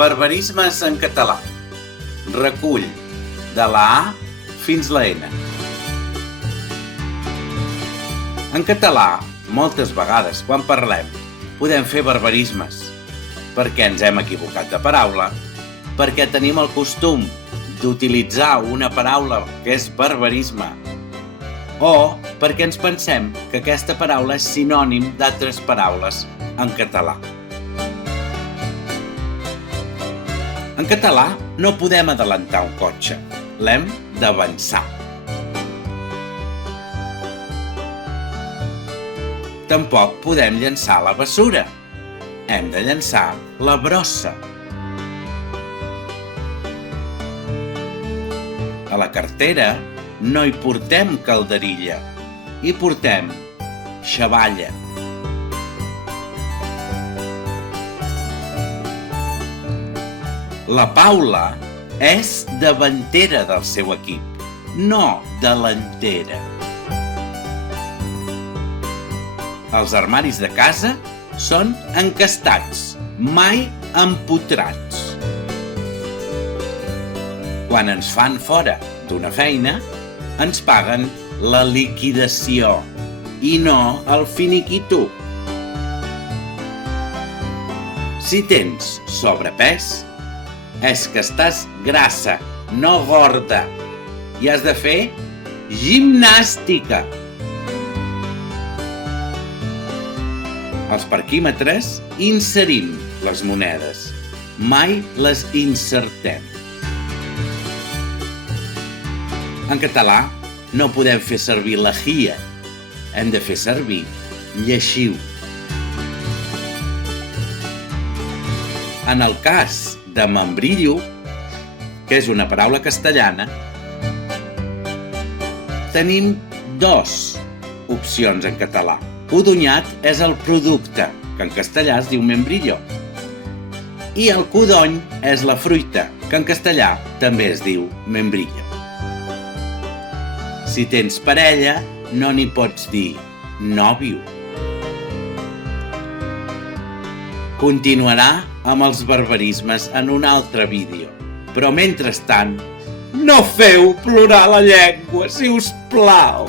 Barbarismes en català. Recull de la A fins la N. En català, moltes vegades, quan parlem, podem fer barbarismes, perquè ens hem equivocat de paraula, perquè tenim el costum d'utilitzar una paraula que és barbarisme, o perquè ens pensem que aquesta paraula és sinònim d'altres paraules en català. En català no podem adelantar un cotxe, l'hem d'avançar. Tampoc podem llançar la bessura, hem de llançar la brossa. A la cartera no hi portem calderilla, hi portem xavalla. La Paula és davantera del seu equip, no delantera. Els armaris de casa són encastats, mai empotrats. Quan ens fan fora d'una feina, ens paguen la liquidació i no el finiquito. Si tens sobrepès, és que estàs grassa, no gorda, i has de fer gimnàstica. Als parquímetres inserim les monedes, mai les insertem. En català no podem fer servir la hia, hem de fer servir lleixiu. En el cas de membrillo, que és una paraula castellana, tenim dues opcions en català. Codonyat és el producte, que en castellà es diu membrillo. I el codony és la fruita, que en castellà també es diu membrillo. Si tens parella, no n'hi pots dir nòvio. Continuarà amb els barbarismes en un altre vídeo, però mentrestant, no feu plorar la llengua, si us plau!